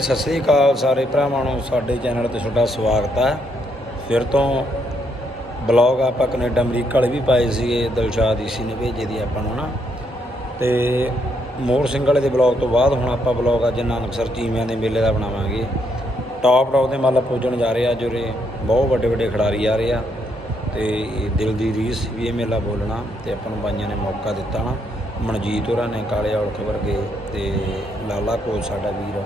ਸਤਿ ਸ੍ਰੀ ਅਕਾਲ ਸਾਰੇ ਭਰਾਵਾਂ ਨੂੰ, ਸਾਡੇ ਚੈਨਲ ਤੇ ਤੁਹਾਡਾ ਸਵਾਗਤ ਹੈ। ਫਿਰ ਤੋਂ ਬਲੌਗ ਆਪਾਂ ਕੈਨੇਡਾ, ਅਮਰੀਕਾ ਵਾਲੇ ਵੀ ਪਾਏ ਸੀਗੇ ਦਿਲਸ਼ਾਦ ਈਸੀ ਨੇ ਭੇਜੇ ਦੀ ਆਪਾਂ ਨੂੰ ਨਾ। ਤੇ ਮੋਰ ਸਿੰਘ ਵਾਲੇ ਦੇ ਬਲੌਗ ਤੋਂ ਬਾਅਦ ਹੁਣ ਆਪਾਂ ਬਲੌਗ ਅੱਜ ਨਾਨਕਸਰ ਚੀਮਿਆਂ ਦੇ ਮੇਲੇ ਦਾ ਬਣਾਵਾਂਗੇ। ਟੌਪ ਟੌਪ ਦੇ ਮੱਲ ਪੁੱਜਣ ਜਾ ਰਹੇ ਆ ਜੁਰੇ ਬਹੁਤ ਵੱਡੇ ਵੱਡੇ ਖਿਡਾਰੀ ਆ ਰਹੇ ਆ। ਤੇ ਦਿਲ ਦੀ ਰੀਸ ਵੀ ਇਹ ਮੇਲਾ ਬੋਲਣਾ, ਤੇ ਆਪਾਂ ਨੂੰ ਬਾਈਆਂ ਨੇ ਮੌਕਾ ਦਿੱਤਾ ਨਾ। ਮਨਜੀਤ ਹੋਰਾਂ ਨੇ ਕਾਲੇ ਔਲਖ ਵਰਗੇ ਤੇ ਲਾਲਾ ਕੋਲ ਸਾਡਾ ਵੀਰ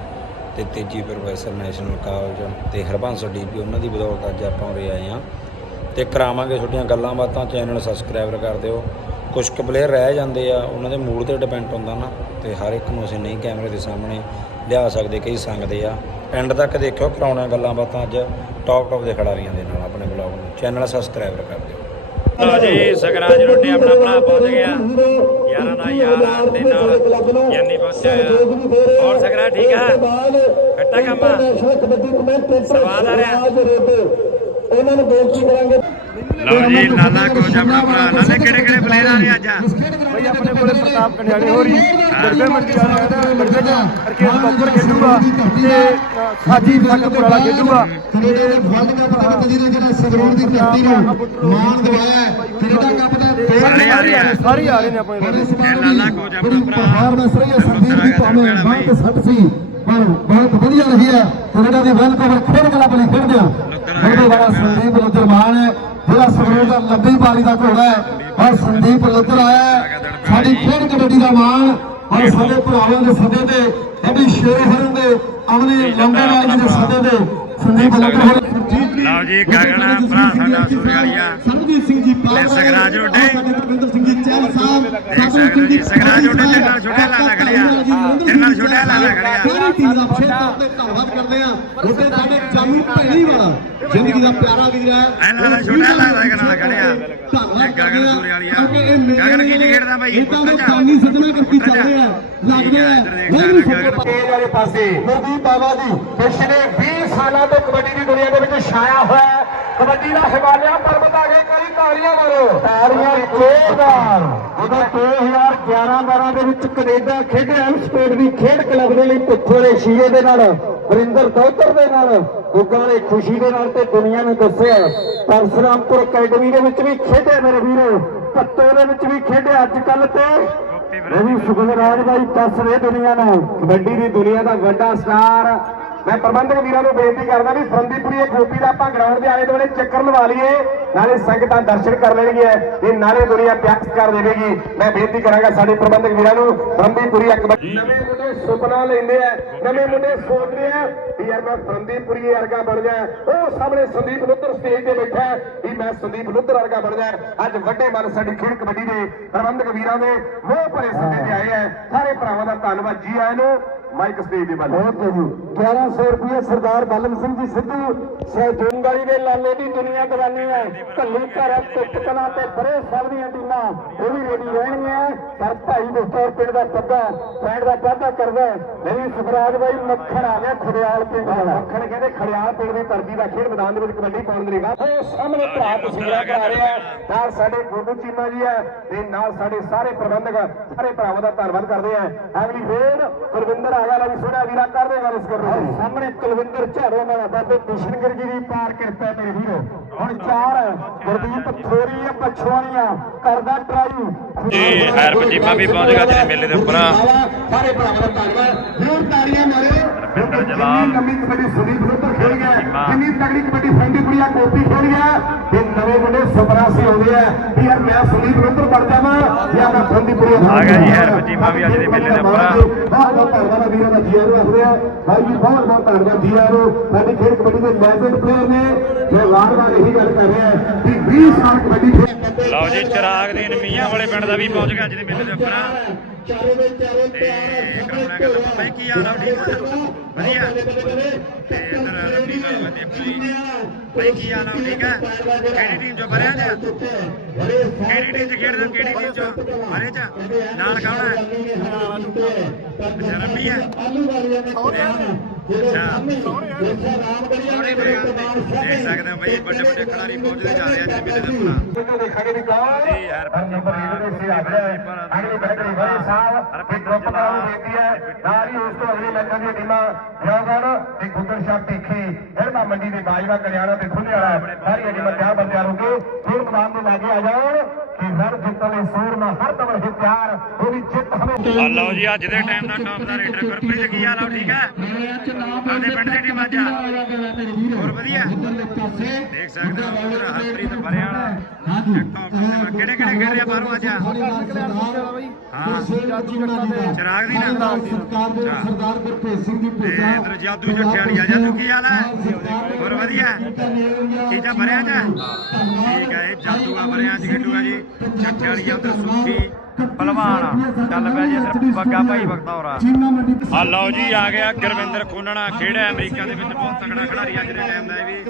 ਤੇ ਤੇਜੀ ਪ੍ਰੋਫੈਸਰ ਨੈਸ਼ਨਲ ਕਾਲਜ ਤੇ ਹਰਬੰਸ ਡੀਪੀ, ਉਹਨਾਂ ਦੀ ਬਦੌਲਤ ਅੱਜ ਆਪਾਂ ਉਰੇ ਆਏ ਆ ਤੇ ਕਰਾਵਾਂਗੇ ਤੁਹਾਡੀਆਂ ਗੱਲਾਂ ਬਾਤਾਂ, ਚੈਨਲ ਸਬਸਕ੍ਰਾਈਬ ਕਰ ਦਿਓ। ਕੁਝ ਕੁ ਪਲੇਅਰ ਰਹਿ ਜਾਂਦੇ ਆ, ਉਹਨਾਂ ਦੇ ਮੂਡ ਤੇ ਡਿਪੈਂਡ ਹੁੰਦਾ ਨਾ, ਤੇ ਹਰ ਇੱਕ ਨੂੰ ਅਸੀਂ ਨਹੀਂ ਕੈਮਰੇ ਦੇ ਸਾਹਮਣੇ ਲਿਆ ਸਕਦੇ, ਕਈ ਸੰਗਦੇ ਆ। ਐਂਡ ਤੱਕ ਦੇਖਿਓ ਕਰਾਉਣਾ ਗੱਲਾਂ ਬਾਤਾਂ ਅੱਜ ਟੌਪ ਟੌਪ ਦੇ ਖਿਡਾਰੀਆਂ ਦੇ ਨਾਲ ਆਪਣੇ ਬਲੌਗ ਨੂੰ। ਚੈਨਲ ਸਬਸਕ੍ਰਾਈਬ ਕਰ ਦਿਓ। ਲੋ ਜੀ, ਸਗਰਾਜ ਰੋਟੀ ਆਪਣਾ ਭਰਾ ਪਹੁੰਚ ਗਿਆ। ਯਾਰਾਂ ਦਾ ਯਾਰ ਦੇ ਨਾਲ। ਯਾਨੀ ਆ। ਹੋਰ ਸਗਰਾ ਠੀਕ ਆ? ਕੱਟਾ ਕੰਮ ਆ। ਸਵਾਦ ਆ ਰਿਹਾ। ਉਹਨਾਂ ਨੂੰ ਬੇਨਤੀ ਕਰਾਂਗੇ? ਲਓ ਜੀ ਲਾਲਾ ਕੋਚ ਆਪਣਾ ਭਰਾ। ਲਾਲੇ ਕਿਹੜੇ ਕਿਹੜੇ ਪਲੇਅਰ ਆ ਰਹੇ ਅੱਜ? ਬਈ ਆਪਣੇ ਕੋਲੇ ਪ੍ਰਤਾਪ ਕੰਡਿਆਲੇ ਹੋਰੀ ਦਰਬੇ ਮੰਡੀ ਵਾਲਾ ਹੈ ਨਾ ਦਰਬੇ ਚ ਹਰਕੇਸ਼ ਬੱਬਰ ਖੇਡੂਗਾ ਤੇ ਸਾਜੀ ਸਾਕਰਪੁਰ ਵਾਲਾ ਖੇਡੂਗਾ। ਕੈਨੇਡਾ ਦੇ ਵਰਲਡ ਕੱਪ ਦੇ ਨੇ ਜਿਹੜਾ ਸੰਗਰੂਰ ਦੀ ਧਰਤੀ ਨੂੰ ਮਾਣ ਦਿਵਾਇਆ ਹੈ। ਕੈਨੇਡਾ ਕੱਪ ਦਾ ਸਾਰੇ ਆ ਰਹੇ ਆ। ਸਾਰੇ ਆ ਰਹੇ ਨੇ ਆਪਣੇ ਕੋਲੇ ਇਹ ਲਾਲਾ ਕੋਚ ਆਪਣਾ ਭਰਾ। ਪਰਫਾਰਮੈਂਸ ਰਹੀ ਹੈ ਸੰਦੀਪ ਦੀ ਭਾਵੇਂ। ਬਹੁਤ ਸੱਟ ਸੀ ਪਰ ਬਹੁਤ ਵਧੀਆ ਰਹੀ ਹੈ। ਕੈਨੇਡਾ ਦੀ ਵਰਲਡ ਕੱਪ ਖੇਡ ਕਲਾ ਬਣੀ ਖੇਡਦੇ ਆ ਉਹਦੇ ਵਾਲਾ ਸੰਦੀਪ ਲੁਧਰਮਾਨ ਹੈ। ਜਿਹੜਾ ਸੰਗਰੂਰ ਦਾ ਲੰਬੀ ਬਾਲੀ ਦਾ ਘੋੜਾ ਹੈ ਔਰ ਸੰਦੀਪ ਲੁਧਰ ਆਇਆ ਹੈ। ਸਾਡੀ ਖੇਡ ਕਬੱਡੀ ਦਾ ਮਾਣ ਔਰ ਸਾਡੇ ਭਰਾਵਾਂ ਦੇ ਸੱਦੇ ਤੇ ਐਡੀ ਸ਼ੇਰ ਹਰਨ ਦੇ ਆਉਣੇ ਲੰਬੇ ਰਾਜ ਦੇ ਸੱਦੇ ਤੇ ਸੰਦੀਪ ਲੁਧਰ ਲਓ ਜੀ ਗਗਨ ਭਰਾ ਸਾਡਾ ਸੂਰਿਆਲੀਆ ਸਰਬਜੀਤ ਸਿੰਘ ਜੀ ਲੈ ਸਗਰਾਜ ਰੋਡੇ ਸਾਡੇ ਗੁਰਵਿੰਦਰ ਸਿੰਘ ਜੀ ਚਹਿਲ ਸਾਹਿਬ ਸਕਦੇ ਹੋ ਜੀ ਸਗਰਾਜ ਰੋਡੇ ਤੇ ਨਾਲ ਛੋਟਾ ਲਾਲਾ ਖੜਿਆ ਤੇ ਨਾਲ ਛੋਟਾ ਲਾਲਾ ਖੜਿਆ ਸਾਰੀ ਟੀਮ ਦਾ ਵਿਸ਼ੇਸ਼ ਤੌਰ ਤੇ ਧੰਨਵਾਦ ਕਰਦੇ ਆ ਉਹਦੇ ਸਾਡੇ ਜਾਨੂ ਭੈਣੀ ਵਾਲਾ ਜ਼ਿੰਦਗੀ ਦਾ ਪਿਆਰਾ ਵੀਰ ਹੈ। ਇਹਨਾਂ ਦਾ ਛੋਟਾ ਲਾਲਾ ਦੇ ਨਾਲ ਖੜਿਆ ਧੰਨਵਾਦ ਗਗਨ ਆ। ਕਿਉਂਕਿ ਇਹ ਮੇਲੇ ਗਗਨ ਕੀ ਖੇਡਦਾ ਬਾਈ? ਇਹ ਤਾਂ। ਕਾਨੀ ਸੱਜਣਾ ਕਰਕੇ। ਚੱਲਦੇ ਆ। ਲੱਗਦੇ ਆ। ਸਕਦੇ ਹੋ, ਤੇਜ ਵਾਲੇ ਪਾਸੇ ਗੁਰਦੀਪ ਬਾਵਾ ਜੀ ਪਿਛਲੇ 20 ਸਾਲਾਂ ਤੋਂ ਕਬੱਡੀ ਦੀ ਦੁਨੀਆ ਦੇ ਵਿੱਚ ਛਾਇਆ ਹੋਇਆ ਹੈ ਕਬੱਡੀ ਦਾ ਹਿਮਾਲਿਆ ਪਰਬਤ ਆ ਗਿਆ ਕਰੀ ਤਾੜੀਆਂ ਮਾਰੋ ਤਾੜੀਆਂ ਜ਼ੋਰਦਾਰ। ਉਹਦਾ 2011-12 ਦੇ ਵਿੱਚ ਕੈਨੇਡਾ ਖੇਡਿਆ ਸਟੇਟ ਦੀ ਖੇਡ ਕਲੱਬ ਦੇ ਲਈ ਪੁੱਥੋ ਦੇ ਸ਼ੀਏ ਦੇ ਨਾਲ ਵਰਿੰਦਰ ਦੌਤਰ ਦੇ ਨਾਲ ਗੁੱਗਾ ਦੇ ਖੁਸ਼ੀ ਦੇ ਨਾਲ ਤੇ ਦੁਨੀਆ ਨੂੰ ਦੱਸਿਆ। ਪਰਸਰਾਮਪੁਰ ਅਕੈਡਮੀ ਦੇ ਵਿੱਚ ਵੀ ਖੇਡਿਆ ਮੇਰੇ ਵੀਰੋ। ਪੱਤੋ ਦੇ ਵਿੱਚ ਵੀ ਖੇਡਿਆ ਅੱਜ ਕੱਲ ਤੇ ਰਵੀ ਸੁਖਮਰਾਜ ਬਾਈ ਦੱਸ ਰਹੇ ਦੁਨੀਆ ਨੂੰ। ਕਬੱਡੀ ਦੀ ਦੁਨੀਆ ਦਾ ਵੱਡਾ ਸਟਾਰ। ਮੈਂ ਪ੍ਰਬੰਧਕ ਵੀਰਾਂ ਨੂੰ ਬੇਨਤੀ ਕਰਦਾ ਵੀ ਫਰੰਦੀਪੁਰੀ ਇਹ ਗੋਪੀ ਦਾ ਆਪਾਂ ਗਰਾਊਂਡ ਦੇ ਆਲੇ ਦੁਆਲੇ ਚੱਕਰ ਲਵਾ ਲਈਏ। ਨਾਲੇ ਸੰਗਤਾਂ ਦਰਸ਼ਨ ਕਰ ਲੈਣਗੀਆਂ। ਤੇ ਨਾਲੇ ਦੁਨੀਆ ਪਿਆਰ ਕਰ ਦੇਵੇਗੀ। ਮੈਂ ਬੇਨਤੀ ਕਰਾਂਗਾ ਸਾਡੇ ਪ੍ਰਬੰਧਕ ਵੀਰਾਂ ਨੂੰ ਫਰੰਦੀਪੁਰੀ ਕਬੱਡੀ ਨਵੇਂ ਮੁੰਡੇ ਸੁਪਨਾ ਲੈਂਦੇ ਆ ਨਵੇਂ ਮੁੰਡੇ ਸੋਚਦੇ ਆ ਵੀ ਯਾਰ ਮੈਂ ਫਰੰਦੀਪੁਰੀ ਵਰਗਾ ਬਣ ਜਾ ਉਹ ਸਾਹਮਣੇ ਸੰਦੀਪ ਲੁੱਧਰ ਸਟੇਜ ਤੇ ਬੈਠਾ ਹੈ ਵੀ ਮੈਂ ਸੰਦੀਪ ਲੁੱਧਰ ਵਰਗਾ ਬਣ ਜਾ ਅੱਜ ਵੱਡੇ ਮਨ ਸਾਡੀ ਖੇਡ ਕਬੱਡੀ ਦੇ ਪ੍ਰਬੰਧਕ ਵੀਰਾਂ ਦੇ ਮੋਹ ਭਰੇ ਸੱਦੇ ਤੇ ਆਏ ਆ। ਸਾਰੇ ਭਰਾਵਾਂ ਦਾ ਧੰਨਵਾਦ ਜੀ ਆਇਆਂ ਨੂੰ। ਮਾਈਕ ਸਟੇਜ ਦੇ ਵੱਲ। ਓਕੇ ਜੀ 1100 ਰੁਪਏ ਸਰਦਾਰ ਬਾਲਮ ਸਿੰਘ ਜੀ ਸਿੱਧੂ ਸਹਿਜੋਗ ਵਾਲੀ ਦੇ ਲਾਲੇ ਦੀ ਦੁਨੀਆ ਦਵਾਨੀ ਹੈ। ਕੱਲੂ ਘਰ ਟੁੱਟ ਕਲਾ ਤੇ ਬਰੇ ਸਭ ਦੀਆਂ ਟੀਮਾਂ। ਉਹ ਵੀ ਰੈਡੀ ਰਹਿਣਗੀਆਂ। ਪਰ ਭਾਈ ਦੋਸਤੋ ਪਿੰਡ ਦਾ ਪੱਦਾ ਪਿੰਡ ਦਾ ਵਾਧਾ ਕਰਦਾ ਨਹੀਂ ਸੁਖਰਾਜ ਬਾਈ, ਮੱਖਣ ਆ ਗਿਆ ਖੜਿਆਲ ਪਿੰਡ ਦਾ। ਮੱਖਣ ਕਹਿੰਦੇ ਖੜਿਆਲ ਪਿੰਡ ਦੀ ਧਰਤੀ ਦਾ ਖੇਡ ਮੈਦਾਨ ਦੇ ਵਿੱਚ ਕਬੱਡੀ ਪਾਉਣ ਦੇ ਉਹ ਸਾਹਮਣੇ ਭਰਾ ਤਸਵੀਰਾਂ ਕਰਾ ਰਹੇ ਨਾਲ ਸਾਡੇ ਗੋਲੂ ਚੀਮਾ ਜੀ ਹੈ ਤੇ ਨਾਲ ਸਾਡੇ ਸਾਰੇ ਪ੍ਰਬੰਧਕ, ਸਾਰੇ ਭਰਾਵਾਂ ਦਾ ਧੰਨਵਾਦ ਕਰਦੇ ਆ। ਅਗਲੀ ਫੇਰ ਕੁਲਵਿੰਦਰ ਆ ਗਿਆ ਲੈ ਵੀ ਸੋਹਣਾ ਵੀਰਾ ਕਰਦੇ ਗੱਲ ਇਸ ਕਰ ਸਾਹਮਣੇ ਕੁਲਵਿੰਦਰ ਝਾੜੋ ਨਾਲ ਬਾਬੇ ਕਿਸ਼ਨਗਰ ਜੀ ਦੀ ਪਾਰ ਕਿਰਪਾ ਮੇਰੇ ਵੀਰੋ। ਹੁਣ ਚਾਰ ਗੁਰਦੀਪ ਥੋਰੀ ਕਰਦਾ ਟਰਾਈ ਜੀ ਹੈਰ ਪਜੀਮਾ ਵੀ ਪਹੁੰਚ ਗਿਆ ਤੇਰੇ ਮੇਲੇ ਦੇ ਉੱਪਰ। ਸਾਰੇ ਭਰਾਵਾਂ ਦਾ ਧੰਨਵਾਦ। ਜ਼ਰੂਰ ਤਾੜੀਆਂ ਮਾਰੋ ਰਵਿੰਦਰ ਜਲਾਲ। ਲੰਮੀ ਕਬੱਡੀ ਸੁਦੀਪ ਰੋਤਰ ਖੇਡ ਗਿਆ ਚੀਮਾ। ਕਿੰਨੀ ਤਗੜੀ ਕਬੱਡੀ ਫੰਡੀ ਕੁੜੀਆ ਗੋਪੀ ਖੇਡ ਗਿਆ ਤੇ ਨਵੇਂ ਮੁੰਡੇ ਸੁਪਨਾ ਸੀ ਆਉਂਦੇ ਆ ਵੀ ਯਾਰ ਮੈਂ ਸੁਦੀਪ ਰੋਤਰ ਬਣ ਜਾਵਾਂ ਜਾਂ ਮੈਂ ਫੰਡੀ ਕੁੜੀਆ ਆ ਗਿਆ ਜੀ ਹੈਰ ਪਜੀਮਾ ਵੀ ਅੱਜ ਦੇ ਮੇਲੇ ਦੇ ਉੱਪਰ। ਬਹੁਤ ਬਹੁਤ ਧੰਨਵਾਦ ਵੀਰਾਂ ਦਾ ਜੀਆਰ ਰੱਖਦੇ ਆ ਭਾਈ ਜੀ ਬਹੁਤ ਬਹੁਤ ਧੰਨਵਾਦ ਜੀਆਰ ਸਾਡੀ ਖੇਡ ਕਬੱਡੀ ਦੇ ਲੈਜੈਂਡ ਪਲੇਅਰ ਨੇ। ਜੋ ਵਾਰ-ਵਾਰ ਇਹੀ ਗੱਲ ਕਰ ਰਹੇ ਕਿ 20 ਸਾਲ ਕਬੱਡੀ ਲਓ ਜੀ ਚਿਰਾਗ ਦੀਨ ਮੀਆਂ ਵਾਲੇ ਪਿੰਡ ਦਾ ਵੀ ਪਹੁੰਚ ਗਿਆ ਅੱਜ ਦੇ ਮੇਲੇ ਦੇ ਉੱਪਰ। ਚਾਰੇ ਦੇ ਚਾਰੇ ਤੇ ਕਰਾਉਣਾ ਗੱਲ ਬਾਈ ਕੀ ਹਾਲ ਆ ਠੀਕ ਵਧੀਆ। ਤੇ ਇਧਰ ਰੰਡੀ ਨਾਲ ਬੰਦੇ ਪੂਰੀ ਬਾਈ ਕੀ ਹਾਲ ਆ? ਠੀਕ ਹੈ? ਕਿਹੜੀ ਟੀਮ ਚੋਂ ਭਰਿਆ ਜਾ ਕਿਹੜੀ ਟੀਮ ਚ ਖੇਡਦੇ? ਕਿਹੜੀ ਟੀਮ ਚੋਂ? ਭਰੇ ਚ? ਨਾਲ ਕੌਣ ਹੈ? ਅੱਛਾ ਰੰਮੀ ਹੈ। ਸੋਹਣੇ ਦੇ ਦੇਖ ਸਕਦੇ ਹੋ ਬਈ ਵੱਡੇ ਵੱਡੇ ਖਿਡਾਰੀ ਪਹੁੰਚਦੇ ਜਾ ਰਹੇ ਆ ਅੱਜ ਮੇਲੇ ਦੇ ਆਪਣਾ ਉਹ ਦੇਖਾਂਗੇ ਵੀ ਕੌਣ ਜੀ ਯਾਰ ਹਰ ਨੰਬਰ ਲੀਡਰ ਦੇ ਸੇ ਆ ਗਿਆ ਅਗਲੀ ਬੈਟਰੀ ਵਾਲੇ ਸਾਹਿਬ ਤੇ ਗਰੁੱਪ ਦਾ ਉਹ ਬੇਨਤੀ ਹੈ। ਨਾਲ ਹੀ ਉਸ ਤੋਂ ਅਗਲੇ ਮੈਚਾਂ ਦੀਆਂ ਟੀਮਾਂ ਜੋਗੜ ਤੇ ਗੁੱਦਰ ਸ਼ਾਹ ਟੇਖੇ ਇਹਦਾ ਮੰਡੀ ਦੇ ਬਾਜਵਾ ਕਰਿਆਣਾ ਤੇ ਖੁੱਲੇ ਵਾਲਾ ਸਾਰੀਆਂ ਟੀਮਾਂ ਤਿਆਰ ਬਰ ਤਿਆਰ ਹੋ ਕੇ ਲਓ ਜੀ ਅੱਜ ਦੇ ਟਾਈਮ ਦਾ ਟੌਪ ਦਾ ਰੇਡਰ ਗੁਰਪ੍ਰੀਤ ਕੀ ਹਾਲ ਆ ਠੀਕ ਹੈ? ਆਪਦੇ ਪਿੰਡ ਦੀ ਟੀਮ ਅੱਜ ਆ। ਹੋਰ ਵਧੀਆ? ਦੇਖ ਸਕਦੇ ਹੋ ਉਧਰ ਹਰਪ੍ਰੀਤ ਟੌਪ ਦੇ ਕਿਹੜੇ ਕਿਹੜੇ ਖੇਡ ਰਿਹਾ ਬਾਹਰੋਂ ਅੱਜ? ਹਾਂ। ਚਿਰਾਗ ਦੀ ਨਾ। ਸਰਦਾਰ ਗੁਰਪ੍ਰੀਤ ਸਿੰਘ ਦੀ ਤੇ ਇਧਰ ਜਾਦੂ ਜੱਟਿਆਲੀ ਆ ਜਾਦੂ ਕੀ ਹਾਲ ਹੈ? ਹੋਰ ਵਧੀਆ? ਚੀਜ਼ਾਂ ਭਰਿਆ ਜਾ? ਠੀਕ ਹੈ ਇਹ ਜਾਦੂ ਆ ਚ ਖੇਡੂਗਾ ਜੀ ਜੱਟਿਆਲੀ ਆ ਉਧਰ ਪਹਿਲਵਾਨ ਚੱਲ ਪਿਆ ਜੀ ਇਧਰ ਬੱਗਾ ਭਾਈ ਬਖਤੌਰਾ ਆ ਲਓ ਜੀ ਆ ਗਿਆ ਗੁਰਵਿੰਦਰ ਖੋਨਣਾ ਖੇਡਿਆ ਅਮਰੀਕਾ ਦੇ ਵਿੱਚ ਬਹੁਤ ਤਗੜਾ ਖਿਡਾਰੀ ਅੱਜ ਦੇ ਟਾਈਮ ਦਾ ਇਹ ਵੀ।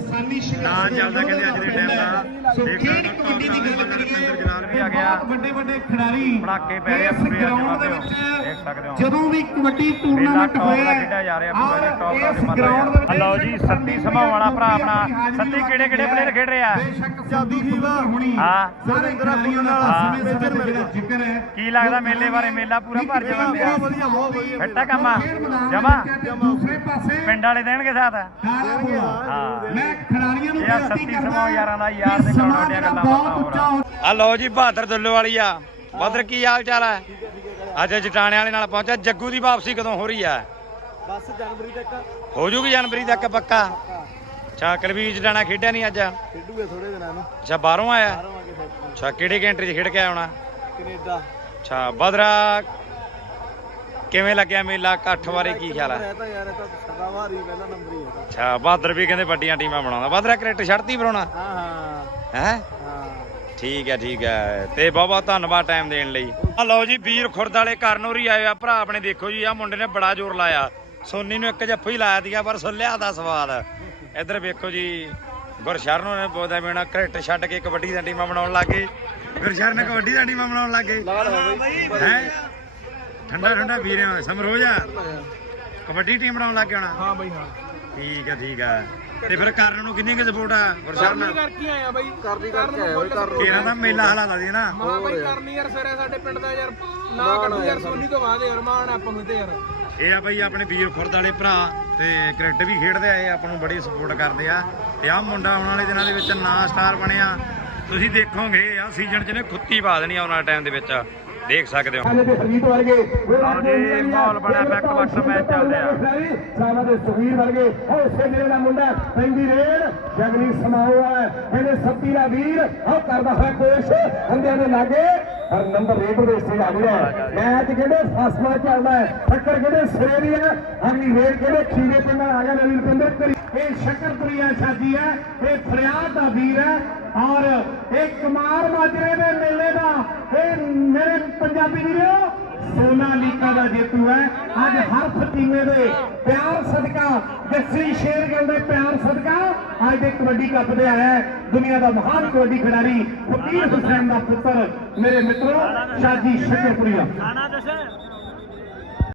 ਨਾਂ ਚੱਲਦਾ ਕਹਿੰਦੇ ਅੱਜ ਦੇ ਟਾਈਮ ਦਾ। ਦੇਖ ਸਕਦੇ ਹੋ। ਟੌਪ ਦਾ ਵੀ ਰਵਿੰਦਰ ਜਲਾਲ ਵੀ ਆ ਗਿਆ। ਵੱਡੇ ਵੱਡੇ ਖਿਡਾਰੀ ਪੜਾਕੇ ਪੈ ਰਿਹਾ ਇਸ ਪੂਰੇ ਅੱਜ ground ਦੇ ਬਾਬਿਓ ਵਿੱਚ ਦੇਖ ਸਕਦੇ ਹੋ। ਜਦੋਂ ਵੀ ਕਬੱਡੀ ਟੂਰਨਾਮੈਂਟ ਟੌਪ ਹੋਇਆ ਦਾ ਖੇਡਿਆ ਜਾ ਰਿਹਾ ਪੂਰਾ ਟੌਪ ਦਾ ਇਸ ਵੀ ਗਰਾਊਂਡ ਦੇ ਵਿੱਚ ਲਓ ਜੀ ਸੱਤੀ ਸਮਾਂ ਵਾਲਾ ਭਰਾ ਆਪਣਾ। ਸੱਤੀ ਕਿਹੜੇ ਕਿਹੜੇ ਪਲੇਅਰ ਖੇਡ ਰਿਹਾ? ਬੇਸ਼ੱਕ ਜਾਦੂ ਖੀਵਾ। ਹੁਣੀ। ਹਾਂ। ਸਾਰੇ ਖਿਡਾਰੀਆਂ ਨਾਲ। ਸਮੇਂ ਸਮੇਂ ਜਿਹੜਾ ਜ਼ਿਕਰ ਹੈ। ਕੀ ਲੱਗਦਾ ਮੇਲੇ ਬਾਰੇ? ਮੇਲਾ ਪੂਰਾ ਭਰ ਜਾਣਾ ਪਿਆ ਵਧੀਆ ਬਹੁਤ ਵਧੀਆ। ਫਿੱਟਾ ਕੰਮ ਆ। ਜਮਾ। ਦੂਸਰੇ ਪਾਸੇ ਪਿੰਡ ਵਾਲੇ ਦੇਣਗੇ ਸਾਥ? ਹਾਂ। ਮੈਂ ਖਿਡਾਰੀਆਂ ਨੂੰ ਇਹ ਬੇਨਤੀ ਸੱਤੀ ਕਰਦਾ ਸਮਾਂ ਯਾਰਾਂ ਦਾ ਯਾਰ ਦੇ ਸਮਾਂ ਕੋਲ ਵੱਡੀਆਂ ਜਿਹੜਾ ਗੱਲਾਂ ਬਹੁਤ ਬਾਤਾਂ ਉੱਚਾ ਹੋਰ ਹੋ ਆ ਲਓ ਜੀ ਬਹਾਦਰ ਦੁੱਲੋ ਵਾਲੀ ਆ। ਬਹਾਦਰ ਕੀ ਹਾਲ ਚਾਲ ਹੈ ਅੱਜ ਜਟਾਣੇ ਵਾਲੇ ਨਾਲ ਪਹੁੰਚਿਆ। ਜੱਗੂ ਦੀ ਵਾਪਸੀ ਕਦੋਂ ਹੋ ਰਹੀ ਆ? ਬਸ ਜਨਵਰੀ ਤੱਕ। ਹੋ ਜੂਗੀ ਜਨਵਰੀ ਤੱਕ ਪੱਕਾ? ਅੱਛਾ ਕਲਵੀਰ ਜਟਾਣਾ ਖੇਡਿਆ ਨਹੀਂ ਅੱਜ? ਖੇਡੂਗੇ ਥੋੜੇ ਦਿਨਾਂ ਨੂੰ। ਅੱਛਾ ਬਾਹਰੋਂ ਆਇਆ? ਅੱਛਾ ਕਿਹੜੇ ਕੰਟਰੀ 'ਚ ਖੇਡ ਕੇ ਆਇਆ ਹੋਣਾ? ਕੈਨੇਡਾ। ਅੱਛਾ ਬਦਰਾ ਕਿਵੇਂ ਲੱਗਿਆ ਮੇਲਾ? ਇਕੱਠ ਬਾਰੇ ਕੀ ਖਿਆਲ ਹੈ ਤਾਂ ਯਾਰ ਇਹ ਤਾਂ ਸਦਾਵਾਰੀ ਪਹਿਲਾ ਨੰਬਰ ਹੀ ਹੈ ਅੱਛਾ ਬਹਾਦਰ ਵੀ ਕਹਿੰਦੇ ਵੱਡੀਆਂ ਟੀਮਾਂ ਬਣਾਉਂਦਾ। ਬਹਾਦਰ ਕ੍ਰਿਕਟ ਛੱਡਤੀ ਬਣਾਉਣਾ ਹਾਂ ਹਾਂ ਹੈ। ਹਾਂ? ਠੀਕ ਹੈ ਠੀਕ ਹੈ। ਤੇ ਬਹੁਤ ਧੰਨਵਾਦ ਟਾਈਮ ਦੇਣ ਲਈ। ਆ ਲਓ ਜੀ ਵੀਰ ਖੁਰਦ ਵਾਲੇ ਕਰਨੋਰੀ ਆਏ ਆ। ਭਰਾ ਆਪਣੇ ਦੇਖੋ ਜੀ ਆ ਮੁੰਡੇ ਨੇ ਬੜਾ ਜ਼ੋਰ ਲਾਇਆ। ਸੋਨੀ ਨੂੰ ਇੱਕ ਜੱਫਾ ਹੀ ਲਾਇਆ ਦੀਗਾ ਪਰ ਸੁੱਲਿਆ ਦਾ ਸਵਾਦ। ਇੱਧਰ ਵੇਖੋ ਜੀ ਗੁਰਸ਼ਰਨ ਨੇ ਬੋਦਾ ਮੇਣਾ ਕ੍ਰਿਕਟ ਛੱਡ ਕੇ ਕਬੱਡੀ ਦੀਆਂ ਟੀਮਾਂ ਬਣਾਉਣ ਲੱਗੇ ਗੁਰਸ਼ਰਨ ਕਬੱਡੀ ਦੀਆਂ ਟੀਮਾਂ ਬਣਾਉਣ ਲੱਗੇ ਹੈ ਠੰਡਾ ਠੰਡਾ ਵੀਰੇ ਸਮਰੋਜਾ ਕਬੱਡੀ ਟੀਮ ਬਣਾਉਣ ਲੱਗ ਗਿਆ ਹੋਣਾ। ਹਾਂ ਬਈ ਹਾਂ। ਠੀਕ ਹੈ ਠੀਕ ਹੈ ਤੇ ਫਿਰ ਕਰਨ ਨੂੰ ਕਿੰਨੀ ਕੁ ਸਪੋਰਟ ਆ ਗੁਰਸ਼ਰਨ ਕਰਕੇ ਆਇਆ ਬਾਈ। ਕਰਦੀ ਕਰਕੇ ਆਇਆ ਬਾਈ ਕਰ ਤੇਰਾ ਤਾਂ ਮੇਲਾ ਹਲਾਦਾ ਸੀ ਨਾ। ਮਾ ਬਾਈ ਕਰਨੀ ਯਾਰ ਸਰੇ ਸਾਡੇ ਪਿੰਡ ਦਾ ਯਾਰ ਨਾ ਕੱਢੂ ਯਾਰ ਸੋਨੀ ਤੋਂ ਬਾਅਦ ਯਾਰ ਮਾਣ ਆਪਾਂ ਨੂੰ ਤੇ ਯਾਰ। ਇਹ ਆ ਬਈ ਆਪਣੇ ਵੀਰ ਖੁਰਦ ਵਾਲੇ ਭਰਾ ਤੇ ਕ੍ਰਿਕਟ ਵੀ ਖੇਡਦੇ ਆ ਇਹ ਆਪਾਂ ਨੂੰ ਬੜੀ ਸਪੋਰਟ ਕਰਦੇ ਆ। ਤੇ ਆਹ ਮੁੰਡਾ ਆਉਣ ਵਾਲੇ ਦਿਨਾਂ ਦੇ ਵਿੱਚ ਨਾ ਸਟਾਰ ਬਣਿਆ। ਤੁਸੀਂ ਦੇਖੋਗੇ ਆ ਸੀਜ਼ਨ 'ਚ ਨੇ ਖੁੱਤੀ ਪਾ ਦੇਣੀ ਆਉਣ ਵਾਲੇ ਟਾਈਮ ਦੇ ਵਿੱਚ। ਦੇਖ ਸਕਦੇ ਹੋ। ਹਾਲੇ ਤੇ ਹਰੀਤ ਵਰਗੇ ਲਓ ਜੀ, ਮਾਹੌਲ ਬਣਿਆ back to back ਮੈਚ ਚੱਲਦੇ ਆ। ਸਾਲਾ ਦੇ ਸੁਖੀਰ ਵਰਗੇ। ਉਹ ਉਸੇ ਮੇਰੇ ਦਾ ਮੁੰਡਾ ਪੈਂਦੀ ਰੇਡ ਜਗਨੀ ਸਮਾਉ ਹੈ ਇਹਨੇ ਸੱਤੀ ਦਾ ਵੀਰ ਉਹ ਕਰਦਾ ਹੋਇਆ ਕੋਸ਼ ਹੰਦਿਆਂ ਦੇ ਲਾਗੇ। ਹਰ ਨੰਬਰ ਰੇਡਰ ਦੇ ਸਟੇਜ ਆ ਗਿਆ ਮੈਚ ਕਿਹੜੇ ਫਸਮਾ ਚੱਲਦਾ ਹੈ? ਟੱਕਰ ਕਿਹੜੇ ਸਿਰੇ ਦੀ ਹੈ? ਅਗਲੀ ਰੇਡ ਕਿਹੜੇ ਖੀਰੇ ਪਿੰਡਾਂ ਆ ਗਿਆ ਨਵੀਂ ਰੁਪਿੰਦਰ ਕਰੀ। ਇਹ ਸ਼ਕਰਪੁਰੀਆ ਸਾਜੀ ਹੈ, ਇਹ ਫਰਿਆਦ ਦਾ ਵੀਰ ਹੈ ਔਰ ਇਹ ਕੁਮਾਰ ਮਾਜਰੇ ਦੇ ਮੇਲੇ ਦਾ ਇਹ ਮੇਰੇ ਪੰਜਾਬੀ ਵੀਰੋ ਸੋਨਾਲੀਕਾ ਦਾ ਜੇਤੂ ਹੈ। ਅੱਜ ਹਰ ਟੀਮੇ ਦੇ ਪਿਆਰ ਸਦਕਾ, ਜੱਸੀ ਸ਼ੇਰਗਿੱਲ ਦੇ ਪਿਆਰ ਸਦਕਾ, ਅੱਜ ਦੇ ਕਬੱਡੀ ਕੱਪ ਦੇ ਆਇਆ ਹੈ। ਦੁਨੀਆ ਦਾ ਮਹਾਨ ਕਬੱਡੀ ਖਿਡਾਰੀ ਫਕੀਰ ਹੁਸੈਨ ਦਾ ਪੁੱਤਰ, ਮੇਰੇ ਮਿੱਤਰੋ ਸ਼ਾਜੀ ਸ਼ਕਰਪੁਰੀਆ।